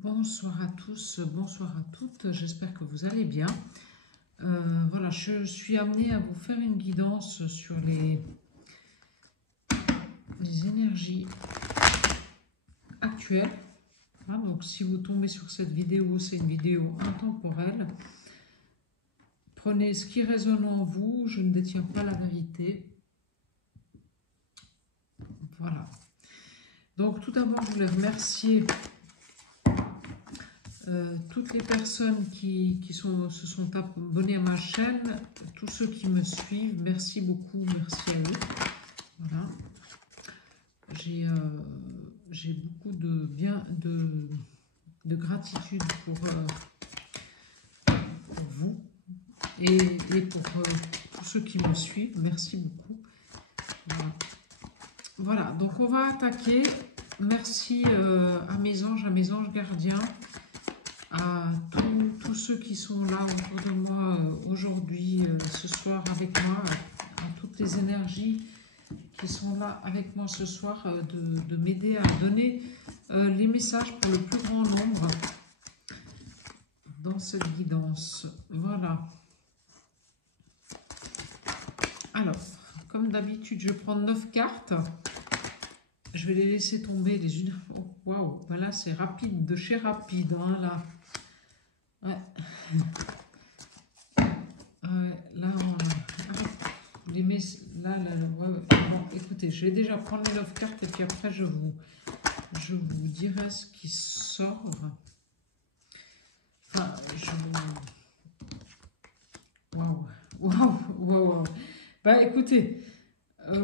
Bonsoir à tous, bonsoir à toutes, j'espère que vous allez bien. Voilà, je suis amenée à vous faire une guidance sur les énergies actuelles. Hein, donc si vous tombez sur cette vidéo, c'est une vidéo intemporelle. Prenez ce qui résonne en vous, je ne détiens pas la vérité. Voilà. Donc tout d'abord, je voulais remercier toutes les personnes qui se sont abonnées à ma chaîne, tous ceux qui me suivent, merci beaucoup, merci à eux. Voilà. J'ai beaucoup de gratitude pour vous et pour tous ceux qui me suivent, merci beaucoup. Voilà, donc on va attaquer. Merci à mes anges gardiens, à tous ceux qui sont là autour de moi aujourd'hui, ce soir avec moi, à toutes les énergies qui sont là avec moi ce soir, de m'aider à donner les messages pour le plus grand nombre dans cette guidance. Voilà. Alors, comme d'habitude, je prends 9 cartes. Je vais les laisser tomber les unes. Oh, waouh, ben là c'est rapide, de chez rapide, hein, là. Ouais. Là, bon, écoutez, je vais déjà prendre les 9 cartes et puis après je vous dirai ce qui sort. Enfin, waouh. Bah écoutez,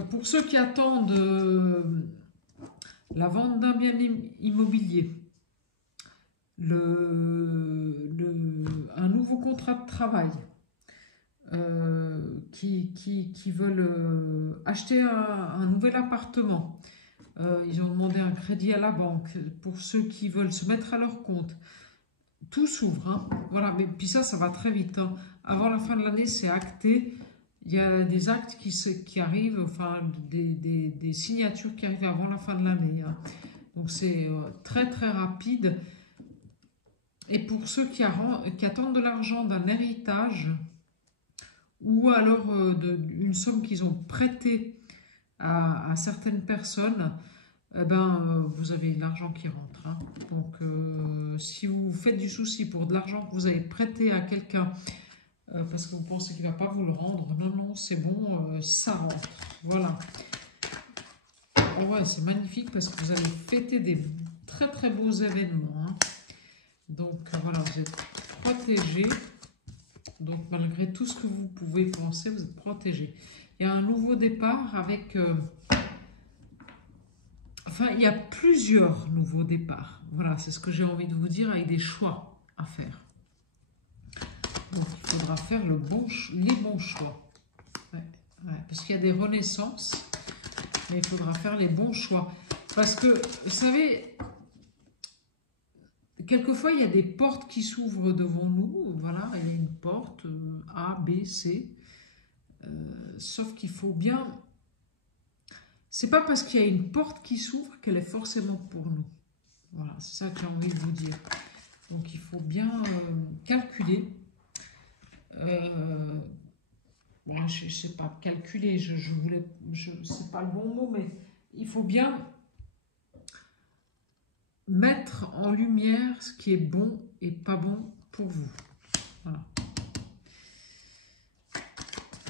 pour ceux qui attendent la vente d'un bien immobilier, un nouveau contrat de travail, qui veulent acheter un nouvel appartement, ils ont demandé un crédit à la banque, pour ceux qui veulent se mettre à leur compte, tout s'ouvre, hein. Voilà, mais puis ça va très vite, hein. Avant la fin de l'année, c'est acté. Il y a des actes qui arrivent, enfin des signatures qui arrivent avant la fin de l'année, hein. Donc c'est très très rapide. Et pour ceux qui attendent de l'argent d'un héritage, ou alors une somme qu'ils ont prêtée à certaines personnes, eh ben, vous avez de l'argent qui rentre, hein. Donc si vous faites du souci pour de l'argent que vous avez prêté à quelqu'un, parce que vous pensez qu'il ne va pas vous le rendre, non, c'est bon, ça rentre. Voilà. Oh ouais, c'est magnifique parce que vous allez fêter des très très beaux événements, hein. Donc voilà, vous êtes protégé. Donc malgré tout ce que vous pouvez penser, vous êtes protégé. Il y a un nouveau départ avec... Enfin, il y a plusieurs nouveaux départs. Voilà, c'est ce que j'ai envie de vous dire, avec des choix à faire. Donc il faudra faire les bons choix. Ouais, parce qu'il y a des renaissances, mais il faudra faire les bons choix. Parce que, vous savez, quelquefois, il y a des portes qui s'ouvrent devant nous. Voilà, il y a une porte A, B, C. Sauf qu'il faut bien... C'est pas parce qu'il y a une porte qui s'ouvre qu'elle est forcément pour nous. Voilà, c'est ça que j'ai envie de vous dire. Donc, il faut bien calculer. Bon, je ne sais pas, calculer, c'est pas le bon mot, mais il faut bien mettre en lumière ce qui est bon et pas bon pour vous. Voilà.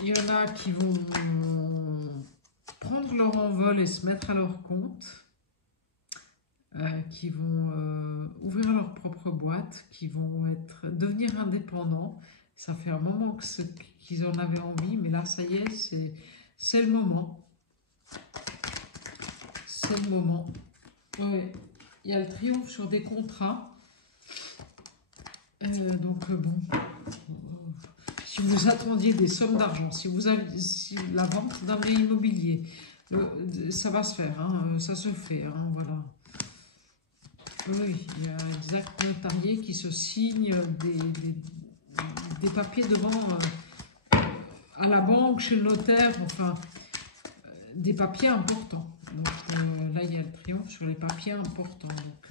Il y en a qui vont prendre leur envol et se mettre à leur compte, qui vont ouvrir leur propre boîte, qui vont devenir indépendants. Ça fait un moment qu'ils en avaient envie, mais là, ça y est, c'est le moment. C'est le moment. Ouais. Il y a le triomphe sur des contrats. Donc, bon, si vous attendiez des sommes d'argent, si la vente d'un bien immobilier, ça va se faire, hein, ça se fait, hein, voilà. Oui, il y a des actes notariés qui se signent, des papiers devant, à la banque, chez le notaire, enfin, des papiers importants. Donc là, il y a le triomphe sur les papiers importants. Donc,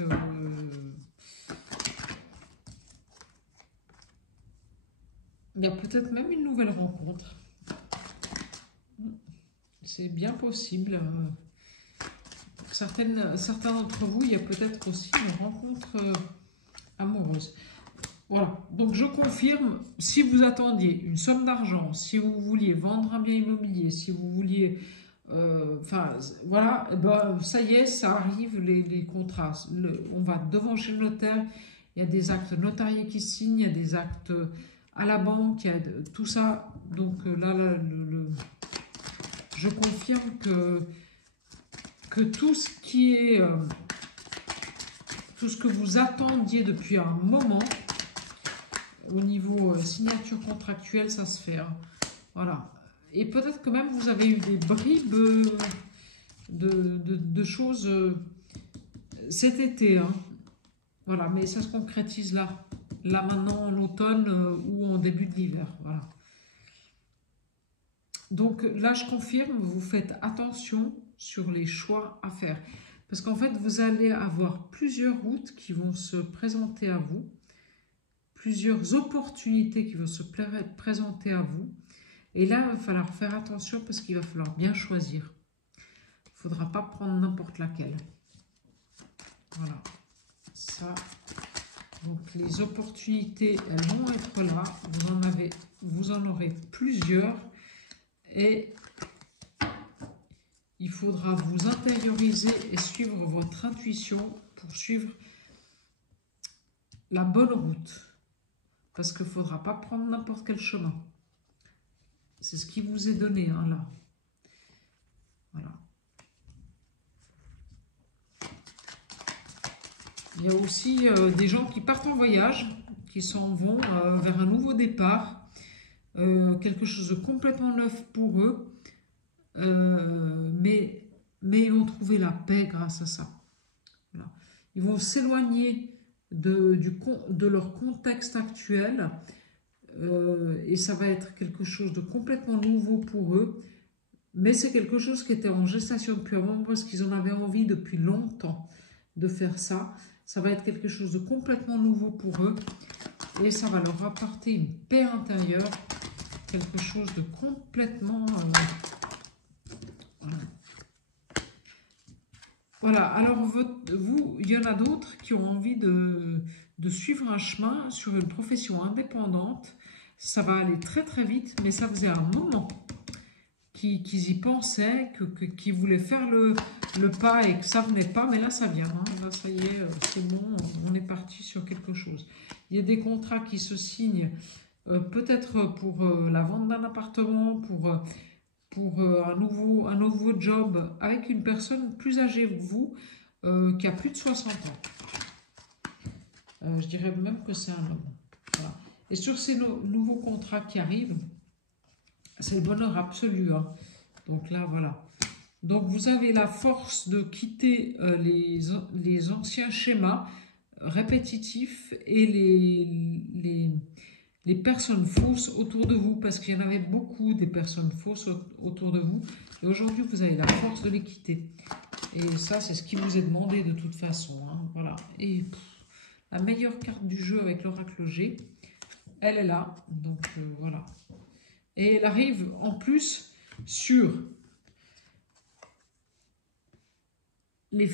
Il y a peut-être même une nouvelle rencontre. C'est bien possible. Certains d'entre vous, il y a peut-être aussi une rencontre amoureuse. Voilà, donc je confirme, si vous attendiez une somme d'argent, si vous vouliez vendre un bien immobilier, si vous vouliez... Enfin, voilà, ben, ça y est, ça arrive, les contrats. On va devant chez le notaire, il y a des actes notariés qui signent, il y a des actes à la banque, il y a tout ça. Donc là, je confirme que tout ce qui est... tout ce que vous attendiez depuis un moment, au niveau signature contractuelle, ça se fait. Hein. Voilà. Et peut-être que même vous avez eu des bribes de choses cet été. Hein. Voilà, mais ça se concrétise là. Là maintenant, en automne ou en début de l'hiver. Voilà. Donc là, je confirme, vous faites attention sur les choix à faire. Parce qu'en fait, vous allez avoir plusieurs routes qui vont se présenter à vous. Plusieurs opportunités qui vont se présenter à vous. Et là, il va falloir faire attention parce qu'il va falloir bien choisir. Il ne faudra pas prendre n'importe laquelle. Voilà. Ça. Donc, les opportunités, elles vont être là. Vous en aurez plusieurs. Et il faudra vous intérioriser et suivre votre intuition pour suivre la bonne route. Parce qu'il ne faudra pas prendre n'importe quel chemin. C'est ce qui vous est donné, hein, là. Voilà. Il y a aussi des gens qui partent en voyage, qui s'en vont vers un nouveau départ, quelque chose de complètement neuf pour eux, mais ils vont trouver la paix grâce à ça. Voilà. Ils vont s'éloigner de leur contexte actuel, et ça va être quelque chose de complètement nouveau pour eux, mais c'est quelque chose qui était en gestation depuis un moment parce qu'ils en avaient envie depuis longtemps de faire ça. Ça va être quelque chose de complètement nouveau pour eux et ça va leur apporter une paix intérieure, quelque chose de complètement... Voilà, alors vous, il y en a d'autres qui ont envie de suivre un chemin sur une profession indépendante. Ça va aller très très vite, mais ça faisait un moment qu'ils y pensaient, qu'ils voulaient faire le pas et que ça venait pas, mais là ça vient. Hein. Là ça y est, c'est bon, on est parti sur quelque chose. Il y a des contrats qui se signent, peut-être pour la vente d'un appartement, pour un nouveau job avec une personne plus âgée que vous, qui a plus de 60 ans. Je dirais même que c'est un homme. Voilà. Et sur ces nouveaux contrats qui arrivent, c'est le bonheur absolu. Hein. Donc là, voilà. Donc vous avez la force de quitter les anciens schémas répétitifs et les personnes fausses autour de vous, parce qu'il y en avait beaucoup des personnes fausses autour de vous. Et aujourd'hui, vous avez la force de les quitter. Et ça, c'est ce qui vous est demandé de toute façon. Hein. Voilà. Et la meilleure carte du jeu avec l'oracle G, elle est là. Donc voilà. Et elle arrive en plus sur les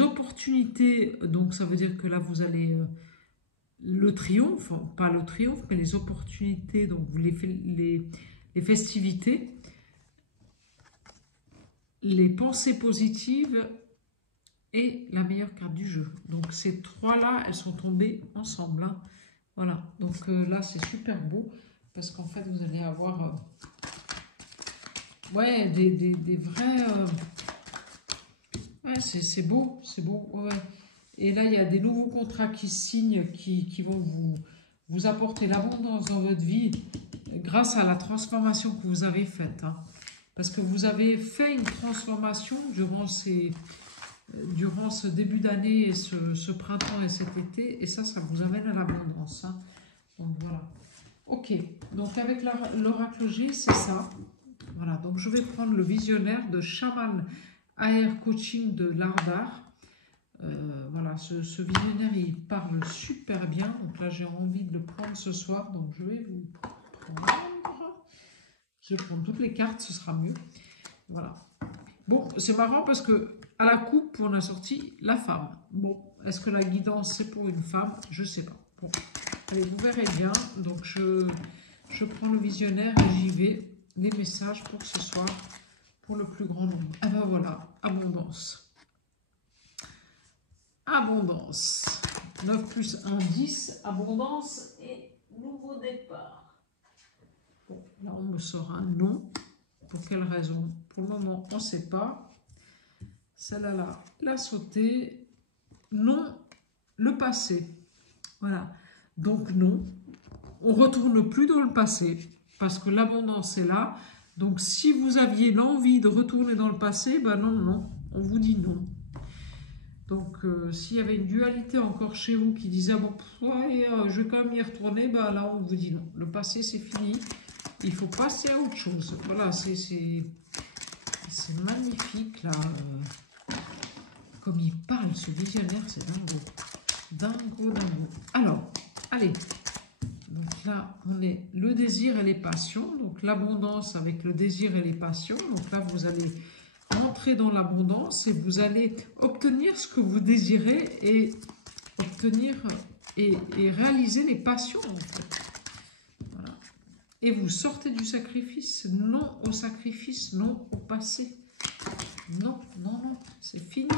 opportunités. Donc ça veut dire que là, vous allez... le triomphe, pas le triomphe, mais les opportunités, donc les festivités, les pensées positives et la meilleure carte du jeu. Donc ces trois-là, elles sont tombées ensemble. Hein. Voilà, donc là c'est super beau, parce qu'en fait vous allez avoir ouais, des vrais... ouais, c'est beau, c'est beau, ouais. Et là, il y a des nouveaux contrats qui signent, qui vont vous apporter l'abondance dans votre vie grâce à la transformation que vous avez faite. Hein. Parce que vous avez fait une transformation durant ce début d'année, et ce printemps et cet été, et ça vous amène à l'abondance. Hein. Donc voilà. Ok, donc avec l'oracle G, c'est ça. Voilà, donc je vais prendre le visionnaire de Chaman AR Coaching de Lardar. Voilà, voilà, ce visionnaire, il parle super bien. Donc là, j'ai envie de le prendre ce soir. Donc je vais vous prendre. Je vais prendre toutes les cartes, ce sera mieux. Voilà. Bon, c'est marrant parce que à la coupe, on a sorti la femme. Bon, est-ce que la guidance, c'est pour une femme? Je ne sais pas. Bon, allez, vous verrez bien. Donc, je prends le visionnaire et j'y vais. Les messages pour ce soir, pour le plus grand nombre. Ah ben voilà, abondance. Abondance. 9 plus 1, 10. Abondance et nouveau départ. Bon, là, on me sort un non. Pour quelle raison? Pour le moment, on ne sait pas. Celle-là, la sauter. Non, le passé. Voilà. Donc non, on ne retourne plus dans le passé. Parce que l'abondance est là. Donc si vous aviez l'envie de retourner dans le passé, ben non, non. On vous dit non. Donc s'il y avait une dualité encore chez vous qui disait, bon, ouais, je vais quand même y retourner, ben là, on vous dit non. Le passé, c'est fini. Il faut passer à autre chose. Voilà, c'est magnifique, là. Comme il parle, ce visionnaire, c'est dingo. Dingo, dingo. Alors, allez. Donc là, on est le désir et les passions. Donc l'abondance avec le désir et les passions. Donc là, vous allez rentrer dans l'abondance et vous allez obtenir ce que vous désirez et obtenir et réaliser les passions, en fait. Et vous sortez du sacrifice, non au sacrifice, non au passé. Non, non, non, c'est fini.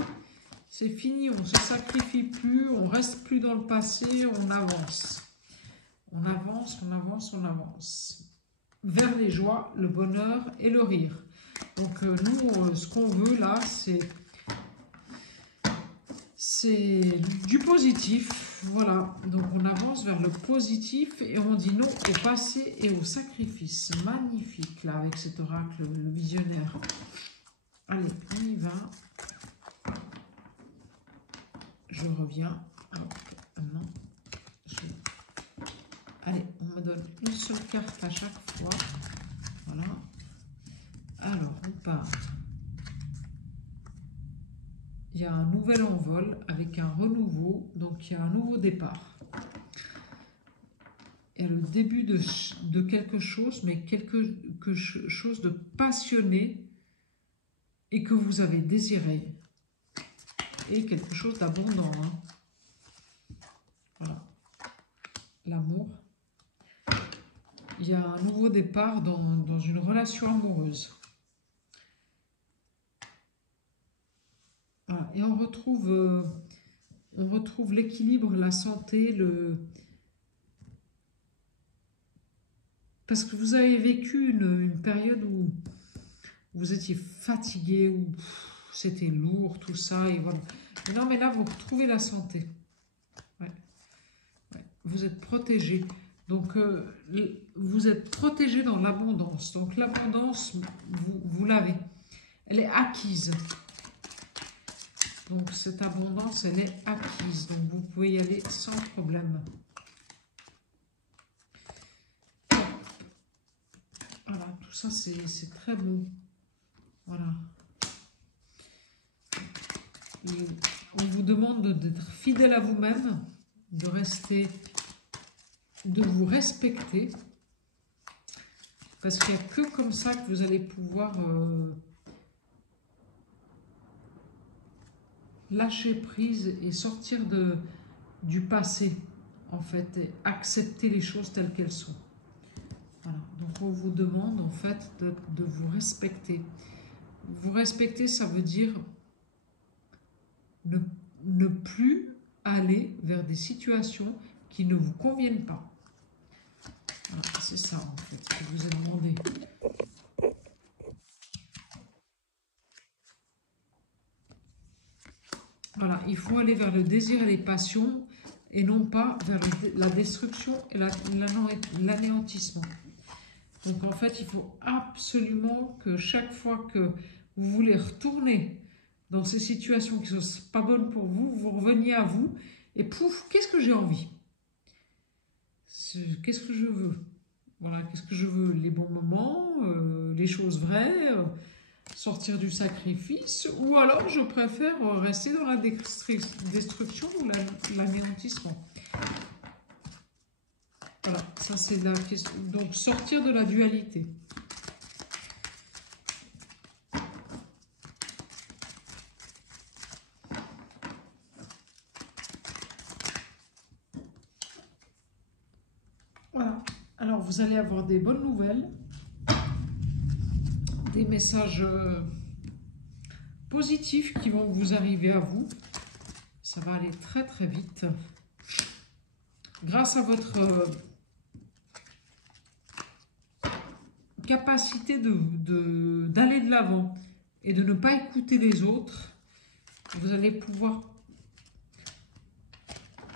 C'est fini, on ne se sacrifie plus, on ne reste plus dans le passé, on avance. On avance, on avance, on avance. Vers les joies, le bonheur et le rire. Donc nous, ce qu'on veut là, c'est du positif. Voilà, donc on avance vers le positif et on dit non au passé et au sacrifice. Magnifique là avec cet oracle, le visionnaire. Allez, on y va. Je reviens. Alors, maintenant, allez, on me donne une seule carte à chaque fois. Voilà. Alors, on part. Il y a un nouvel envol avec un renouveau, donc il y a un nouveau départ. Il y a le début de quelque chose, mais quelque chose de passionné et que vous avez désiré. Et quelque chose d'abondant. Hein. Voilà. L'amour. Il y a un nouveau départ dans une relation amoureuse. Voilà. Et on retrouve l'équilibre, la santé, parce que vous avez vécu une période où vous étiez fatigué, où c'était lourd, tout ça, et voilà. Non, mais là, vous retrouvez la santé. Ouais. Ouais. Vous êtes protégé. Donc, vous êtes protégé dans l'abondance. Donc, l'abondance, vous l'avez. Elle est acquise. Donc, cette abondance, elle est acquise. Donc, vous pouvez y aller sans problème. Voilà, tout ça, c'est très bon. Voilà. Et on vous demande d'être fidèle à vous-même, de rester, de vous respecter. Parce qu'il n'y a que comme ça que vous allez pouvoir lâcher prise et sortir du passé, en fait, et accepter les choses telles qu'elles sont. Voilà. Donc on vous demande en fait de vous respecter. Vous respecter, ça veut dire ne plus aller vers des situations qui ne vous conviennent pas. Voilà, c'est ça en fait ce que je vous ai demandé. Voilà, il faut aller vers le désir et les passions et non pas vers la destruction et l'anéantissement. Donc en fait, il faut absolument que chaque fois que vous voulez retourner dans ces situations qui ne sont pas bonnes pour vous, vous reveniez à vous et pouf, qu'est-ce que j'ai envie? Qu'est-ce que je veux? Voilà, qu'est-ce que je veux? Les bons moments, les choses vraies, sortir du sacrifice, ou alors je préfère rester dans la destruction ou l'anéantissement. Voilà, ça c'est la question. Donc sortir de la dualité. Voilà, alors vous allez avoir des bonnes nouvelles, des messages positifs qui vont vous arriver à vous. Ça va aller très très vite. Grâce à votre capacité d'aller de l'avant et de ne pas écouter les autres, vous allez pouvoir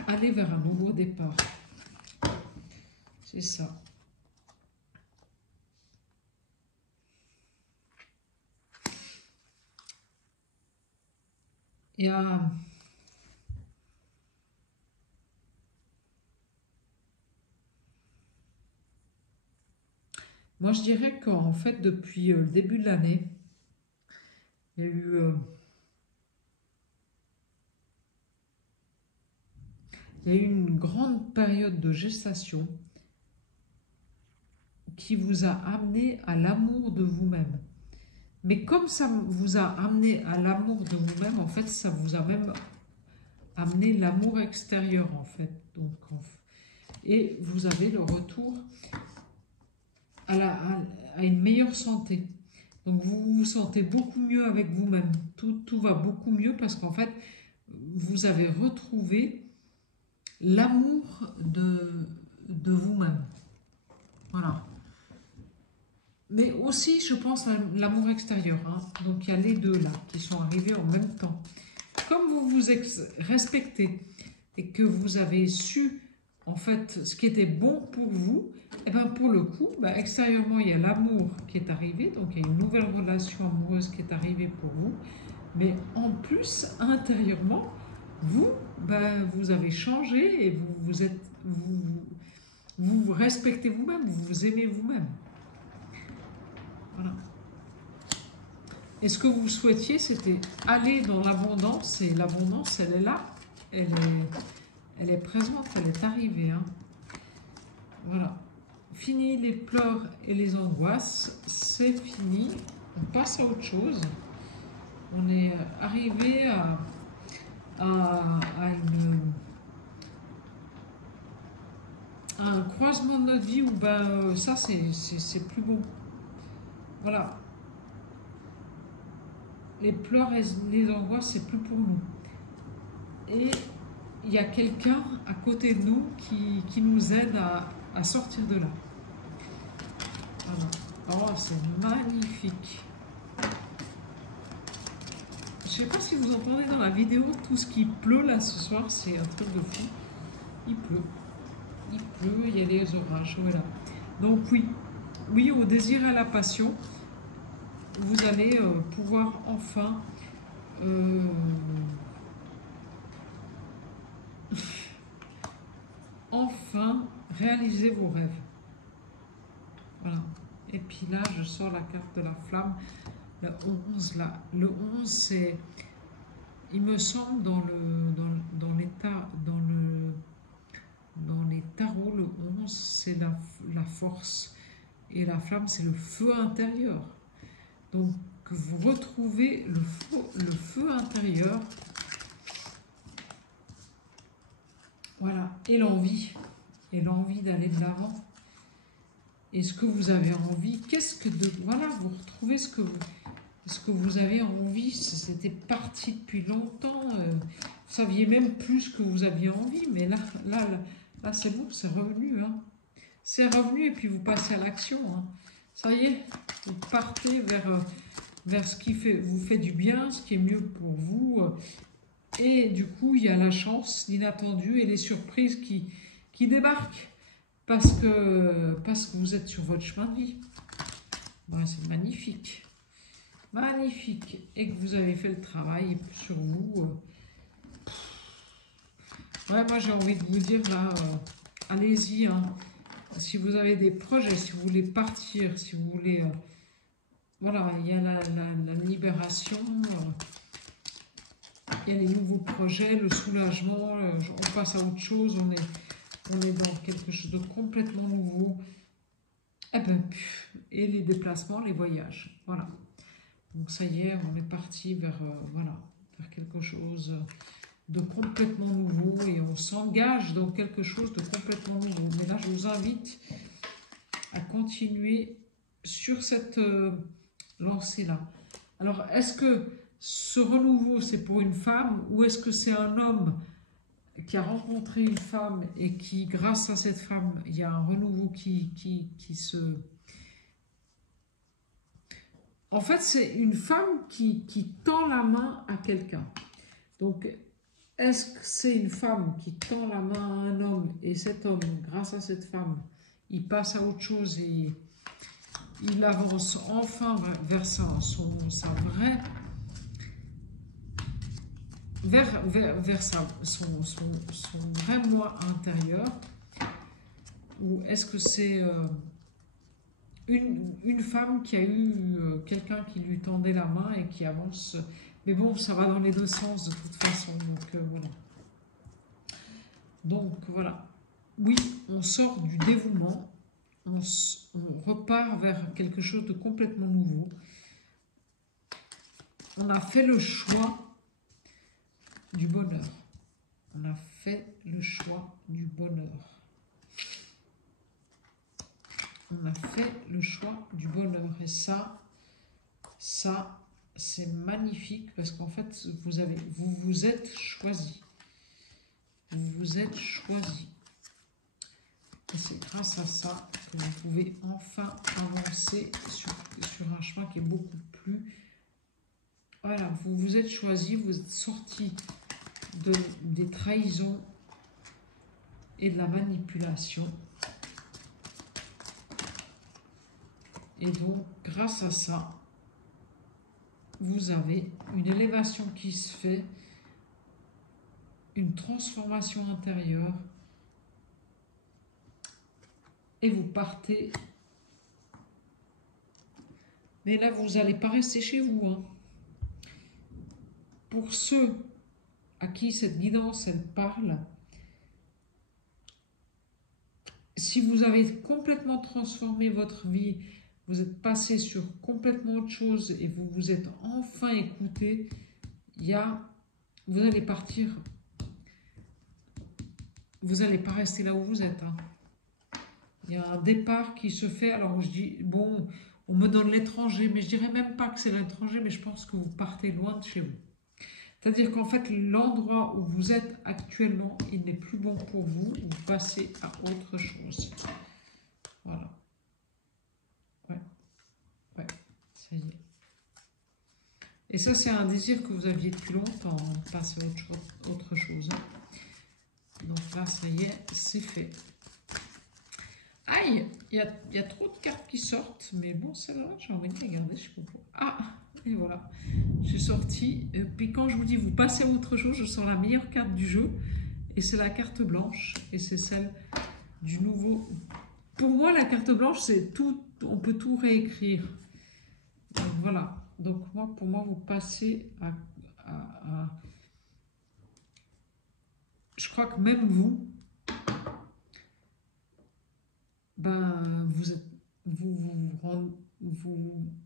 aller vers un nouveau départ. C'est ça. Il y a... Moi, je dirais qu'en fait, depuis le début de l'année, il y a eu une grande période de gestation qui vous a amené à l'amour de vous-même. Mais comme ça vous a amené à l'amour de vous-même, en fait, ça vous a même amené l'amour extérieur, en fait. Donc, et vous avez le retour à une meilleure santé. Donc, vous vous sentez beaucoup mieux avec vous-même. Tout va beaucoup mieux parce qu'en fait, vous avez retrouvé l'amour de vous-même. Voilà. Mais aussi, je pense à l'amour extérieur. Hein. Donc, il y a les deux là qui sont arrivés en même temps. Comme vous vous respectez et que vous avez su, en fait, ce qui était bon pour vous, et bien pour le coup, extérieurement, il y a l'amour qui est arrivé. Donc, il y a une nouvelle relation amoureuse qui est arrivée pour vous. Mais en plus, intérieurement, vous, vous avez changé et vous respectez vous-même, vous vous aimez vous-même. Voilà. Et ce que vous souhaitiez, c'était aller dans l'abondance. Et l'abondance, elle est là. Elle est présente, elle est arrivée. Hein. Voilà. Fini les pleurs et les angoisses. C'est fini. On passe à autre chose. On est arrivé à un croisement de notre vie où ça, c'est plus bon. Voilà. Les pleurs et les angoisses, c'est plus pour nous. Et il y a quelqu'un à côté de nous qui nous aide à sortir de là. Voilà. Oh, c'est magnifique. Je ne sais pas si vous entendez dans la vidéo tout ce qui pleut là ce soir, c'est un truc de fou. Il pleut. Il pleut, il y a les orages, voilà. Donc oui, au désir et à la passion, vous allez pouvoir enfin réaliser vos rêves. Voilà. Et puis là, je sors la carte de la flamme, le 11 là. Le 11, c'est, il me semble, dans les tarots, le 11, c'est la force. Et la flamme, c'est le feu intérieur. Donc, vous retrouvez le feu intérieur. Voilà. Et l'envie. Et l'envie d'aller de l'avant. Et ce que vous avez envie, voilà, vous retrouvez ce que vous avez envie. C'était parti depuis longtemps. Vous saviez même plus ce que vous aviez envie. Mais là c'est bon, c'est revenu. Hein. C'est revenu et puis vous passez à l'action. Hein. Ça y est, vous partez vers ce qui vous fait du bien, ce qui est mieux pour vous. Et du coup, il y a la chance, l'inattendu et les surprises qui débarquent. Parce que vous êtes sur votre chemin de vie. Ouais, c'est magnifique. Magnifique. Et que vous avez fait le travail sur vous. Ouais, moi j'ai envie de vous dire là, allez-y. Hein. Si vous avez des projets, si vous voulez partir, si vous voulez voilà, il y a la libération, il y a les nouveaux projets, le soulagement, on passe à autre chose, on est dans quelque chose de complètement nouveau. Eh ben, et les déplacements, les voyages, voilà. Donc ça y est, on est parti vers, voilà, vers quelque chose de complètement nouveau et on s'engage dans quelque chose de complètement nouveau. Mais là, je vous invite à continuer sur cette lancée-là. Alors, est-ce que ce renouveau, c'est pour une femme ou est-ce que c'est un homme qui a rencontré une femme et qui, grâce à cette femme, il y a un renouveau qui se... En fait, c'est une femme qui tend la main à quelqu'un. Donc, est-ce que c'est une femme qui tend la main à un homme et cet homme, grâce à cette femme, il passe à autre chose et il avance enfin vers sa vraie... vers son vrai moi intérieur, ou est-ce que c'est une femme qui a eu quelqu'un qui lui tendait la main et qui avance, mais bon, ça va dans les deux sens de toute façon, donc voilà. Donc voilà, oui, on sort du dévouement, on repart vers quelque chose de complètement nouveau. On a fait le choix du bonheur. On a fait le choix du bonheur. On a fait le choix du bonheur. Et ça c'est magnifique parce qu'en fait, vous vous êtes choisi. Vous vous êtes choisi. Et c'est grâce à ça que vous pouvez enfin avancer sur un chemin qui est beaucoup plus... Voilà, vous vous êtes choisi, vous êtes sorti des trahisons et de la manipulation. Et donc, grâce à ça, vous avez une élévation qui se fait, une transformation intérieure, et vous partez. Mais là, vous n'allez pas rester chez vous, hein. Pour ceux à qui cette guidance, elle parle, si vous avez complètement transformé votre vie, vous êtes passé sur complètement autre chose et vous vous êtes enfin écouté, vous allez partir, vous n'allez pas rester là où vous êtes, hein. Il y a un départ qui se fait, alors je dis, bon, on me donne l'étranger, mais je dirais même pas que c'est l'étranger, mais je pense que vous partez loin de chez vous. C'est-à-dire qu'en fait, l'endroit où vous êtes actuellement, il n'est plus bon pour vous, vous passez à autre chose. Voilà. Ouais, ça y est. Et ça, c'est un désir que vous aviez depuis longtemps, de passer à autre chose. Donc là, ça y est, c'est fait. Aïe, il y a trop de cartes qui sortent, mais bon, celle-là, j'ai envie de regarder, je sais pas pourquoi. Ah, et voilà, j'ai sorti. Et puis quand je vous dis, vous passez à autre chose, je sors la meilleure carte du jeu, et c'est la carte blanche, et c'est celle du nouveau. Pour moi, la carte blanche, c'est tout, on peut tout réécrire. Donc voilà, donc pour moi, vous passez à... Je crois que même vous, ben, vous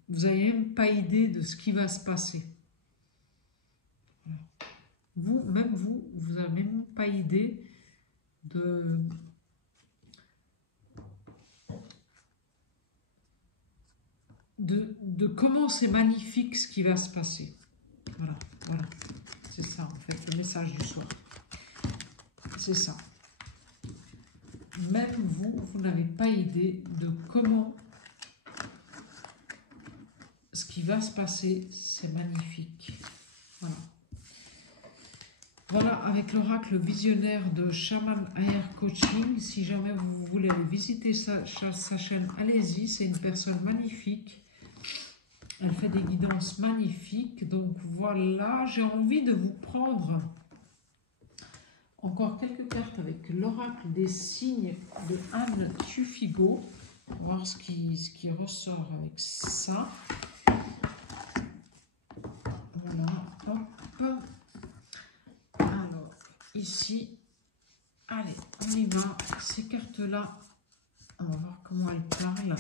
n'avez même pas idée de ce qui va se passer. Même vous n'avez même pas idée de comment c'est magnifique ce qui va se passer. Voilà. C'est ça, en fait, le message du soir. C'est ça. Même vous n'avez pas idée de comment ce qui va se passer, c'est magnifique. Voilà. Voilà, avec l'oracle visionnaire de Shaman Air Coaching. Si jamais vous voulez visiter sa chaîne, allez-y. C'est une personne magnifique. Elle fait des guidances magnifiques. Donc voilà, j'ai envie de vous prendre encore quelques cartes avec l'oracle des signes de Anne Tuffigo. On va voir ce qui ressort avec ça. Alors, ici, allez, on y va. Ces cartes-là, on va voir comment elles parlent.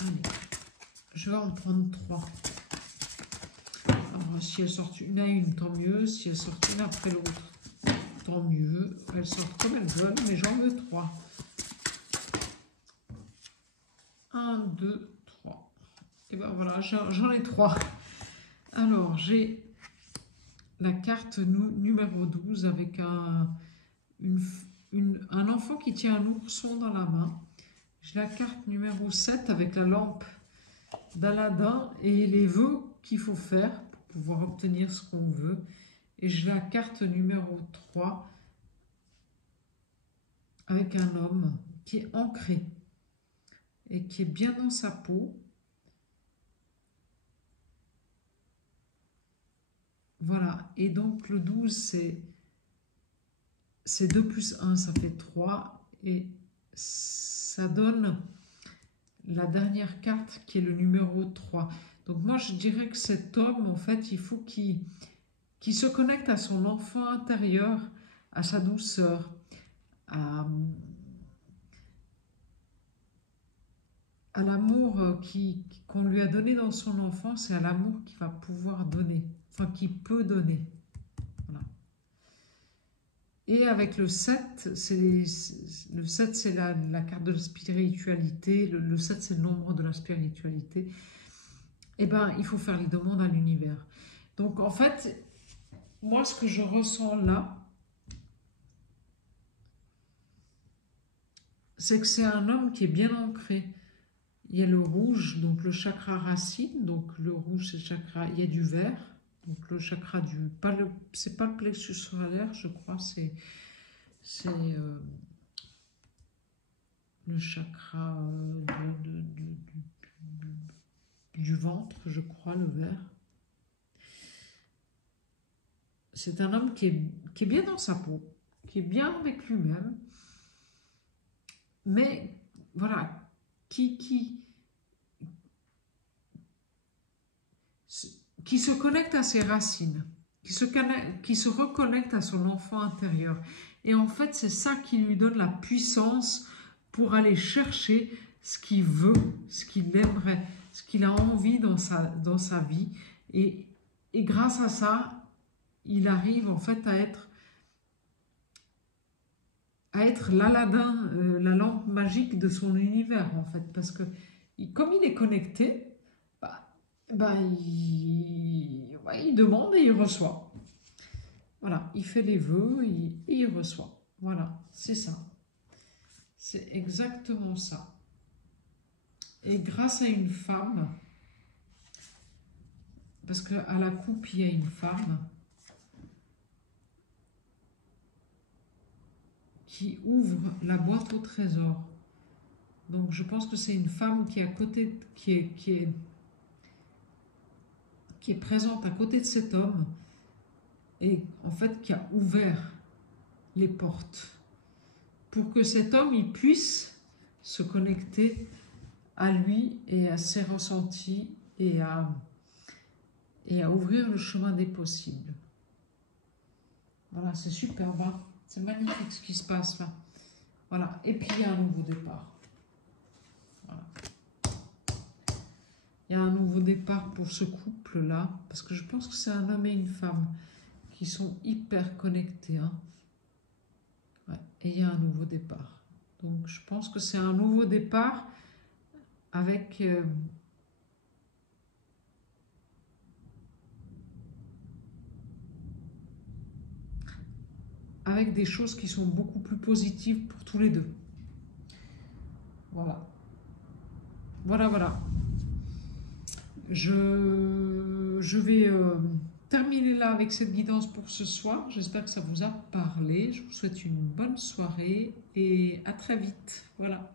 Allez, je vais en prendre 3. Alors, si elles sortent une à une, tant mieux. Si elles sortent une après l'autre, tant mieux. Elles sortent comme elles veulent, mais j'en veux 3. 1, 2, 3. Et ben voilà, j'en ai 3. Alors, j'ai la carte numéro 12 avec un enfant qui tient un ourson dans la main. J'ai la carte numéro 7 avec la lampe d'Aladin et les vœux qu'il faut faire pour pouvoir obtenir ce qu'on veut. Et j'ai la carte numéro 3 avec un homme qui est ancré et qui est bien dans sa peau. Voilà, et donc le 12, c'est 2 plus 1, ça fait 3. Et ça donne la dernière carte qui est le numéro 3. Donc moi, je dirais que cet homme, en fait, il faut qu'il se connecte à son enfant intérieur, à sa douceur, à l'amour qu'on lui a donné dans son enfance et à l'amour qu'il va pouvoir donner, enfin qu'il peut donner. Voilà. Et avec le 7, le 7 c'est la carte de la spiritualité, le 7 c'est le nombre de la spiritualité. Eh bien, il faut faire les demandes à l'univers. Donc en fait, moi ce que je ressens là, c'est que c'est un homme qui est bien ancré. Il y a le rouge, donc le chakra racine, donc le rouge c'est le chakra, il y a du vert, donc le chakra du, c'est pas le plexus solaire je crois, c'est le chakra du ventre, je crois, le vert. C'est un homme qui est bien dans sa peau, qui est bien avec lui-même, mais voilà, qui se connecte à ses racines, qui se reconnecte à son enfant intérieur. Et en fait, c'est ça qui lui donne la puissance pour aller chercher ce qu'il veut, ce qu'il aimerait, ce qu'il a envie dans sa vie. Et grâce à ça, il arrive en fait à être l'Aladin, la lampe magique de son univers en fait. Parce que comme il est connecté, il demande et il reçoit. Voilà, il fait les vœux et il reçoit. Voilà, c'est ça. C'est exactement ça. Et grâce à une femme, parce qu'à la coupe, il y a une femme qui ouvre la boîte au trésor. Donc je pense que c'est une femme qui est à côté, qui est présente à côté de cet homme et en fait qui a ouvert les portes pour que cet homme il puisse se connecter à lui et à ses ressentis et à ouvrir le chemin des possibles. Voilà, c'est superbe, hein, c'est magnifique ce qui se passe là. Voilà, et puis il y a un nouveau départ. Voilà. Il y a un nouveau départ pour ce couple-là, parce que je pense que c'est un homme et une femme qui sont hyper connectés. Hein. Ouais, et il y a un nouveau départ. Donc je pense que c'est un nouveau départ avec des choses qui sont beaucoup plus positives pour tous les deux. Voilà. Voilà. Je vais terminer là avec cette guidance pour ce soir. J'espère que ça vous a parlé. Je vous souhaite une bonne soirée et à très vite. Voilà.